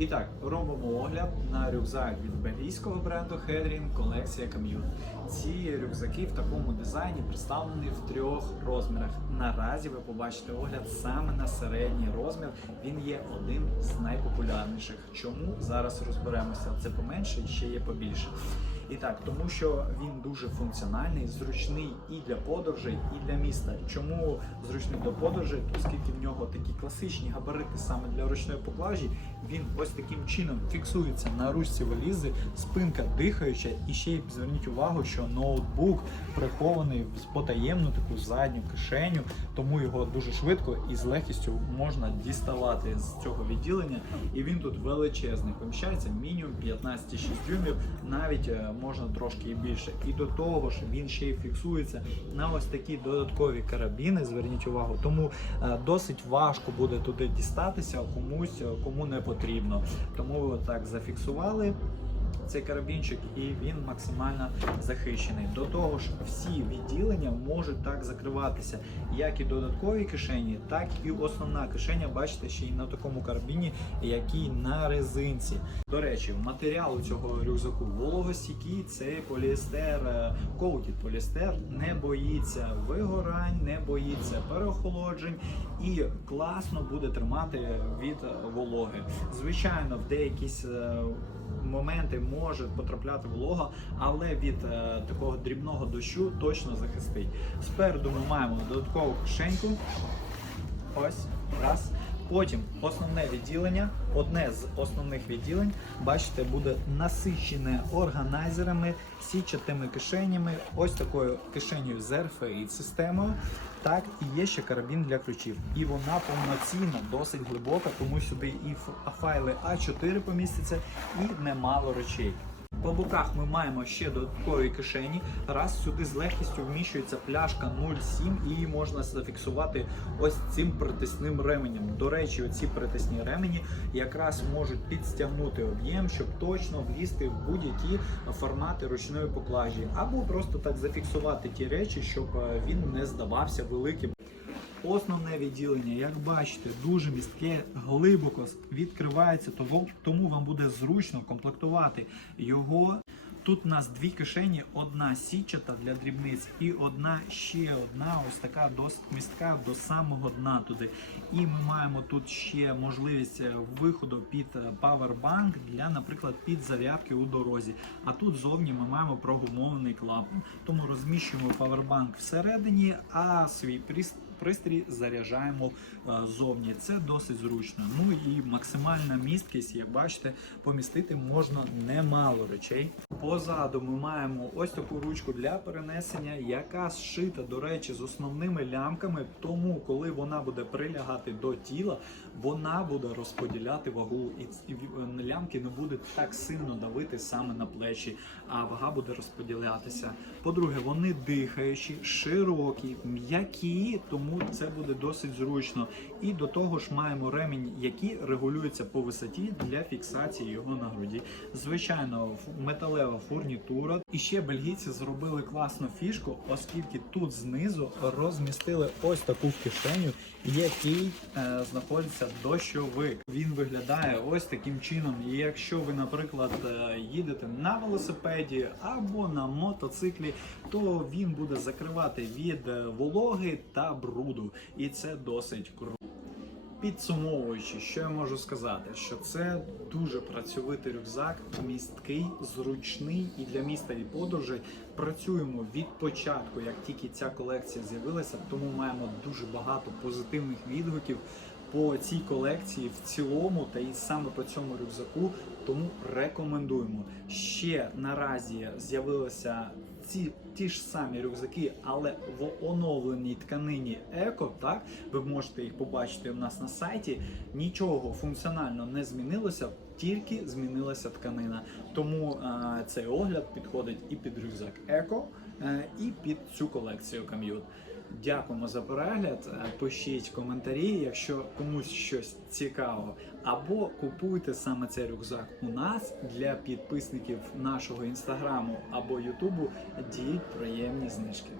І так, робимо огляд на рюкзак від бельгійського бренду Hedrin колекція Commute. Ці рюкзаки в такому дизайні представлені в трьох розмірах. Наразі ви побачите огляд саме на середній розмір. Він є одним з найпопулярніших. Чому зараз розберемося? Це поменше і ще є побільше. І так, тому що він дуже функціональний, зручний і для подорожей, і для міста. Чому зручний для подорожей? Оскільки в нього такі класичні габарити саме для ручної поклажі, він ось таким чином фіксується на ручці валізи, спинка дихаюча, і ще й зверніть увагу, що ноутбук прихований в потаємну таку задню кишеню, тому його дуже швидко і з легкістю можна діставати з цього відділення. І він тут величезний, поміщається мінімум 15,6 дюймів, навіть е, можна трошки і більше. І до того ж він ще й фіксується на ось такі додаткові карабіни. Зверніть увагу, тому е, досить важко буде туди дістатися комусь, е, кому не потрібно. Тому ви так зафіксували. Цей карабінчик і він максимально захищений. До того ж, всі відділення можуть так закриватися, як і додаткові кишені, так і основна кишеня. Бачите, ще й на такому карабіні, який на резинці. До речі, матеріал цього рюкзаку вологостійкий, це поліестер, е, коутід поліестер, не боїться вигорань, не боїться переохолоджень і класно буде тримати від вологи. Звичайно, в деякісь е, моменти може потрапляти волога, але від е, такого дрібного дощу точно захистить. Спереду ми маємо додаткову кишеньку. Ось раз. Потім основне відділення, одне з основних відділень, бачите, буде насичене органайзерами, січатими кишенями, ось такою кишенею з RFID системою. Так, і є ще карабін для ключів. І вона повноцінна, досить глибока, тому сюди і файли А4 помістяться, і немало речей. По боках ми маємо ще додаткові кишені. Раз сюди з легкістю вміщується пляшка 0,7 і її можна зафіксувати ось цим притисним ременем. До речі, оці притисні ремені якраз можуть підстягнути об'єм, щоб точно влізти в будь-які формати ручної поклажі, або просто так зафіксувати ті речі, щоб е, він не здавався великим. Основне відділення, як бачите, дуже містке, глибоко відкривається, тому, вам буде зручно комплектувати його. Тут у нас дві кишені, одна сітчата для дрібниць і одна ще одна, ось така досить містка до самого дна туди. І ми маємо тут ще можливість е, виходу під е, павербанк для, наприклад, підзарядки у дорозі. А тут зовні ми маємо прогумований клапан. Тому розміщуємо павербанк всередині, а свій прис- пристрій заряджаємо е, зовні. Це досить зручно. Ну і максимальна місткість, як бачите, помістити можна немало речей. Позаду ми маємо ось таку ручку для перенесення, яка зшита, до речі, з основними лямками. Тому, коли вона буде прилягати до тіла, вона буде розподіляти вагу, і ц- лямки не будуть так сильно давити саме на плечі, а вага буде розподілятися. По-друге, вони дихаючі, широкі, м'які, тому це буде досить зручно. І до того ж маємо ремінь, який регулюється по висоті для фіксації його на груді. Звичайно, металева фурнітура. І ще бельгійці зробили класну фішку, оскільки тут знизу розмістили ось таку кишеню, який е, знаходиться дощовик. Він виглядає ось таким чином. І якщо ви, наприклад, е, їдете на велосипеді або на мотоциклі, то він буде закривати від е, вологи та бруду, і це досить круто. Підсумовуючи, що я можу сказати, що це дуже працьовитий рюкзак, місткий, зручний і для міста і подорожей. Працюємо від початку, як тільки ця колекція з'явилася, тому маємо дуже багато позитивних відгуків по цій колекції в цілому, та і саме по цьому рюкзаку. Тому рекомендуємо. Ще наразі з'явилися ці ті ж самі рюкзаки, але в оновленій тканині еко. Так ви можете їх побачити у нас на сайті. Нічого функціонально не змінилося, тільки змінилася тканина. Тому а, цей огляд підходить і під рюкзак еко, е, і під цю колекцію Commute. Дякуємо за перегляд. Е, Пишіть коментарі, якщо комусь щось цікаво. Або купуйте саме цей рюкзак у нас для підписників нашого інстаграму або Ютубу. Діють приємні знижки.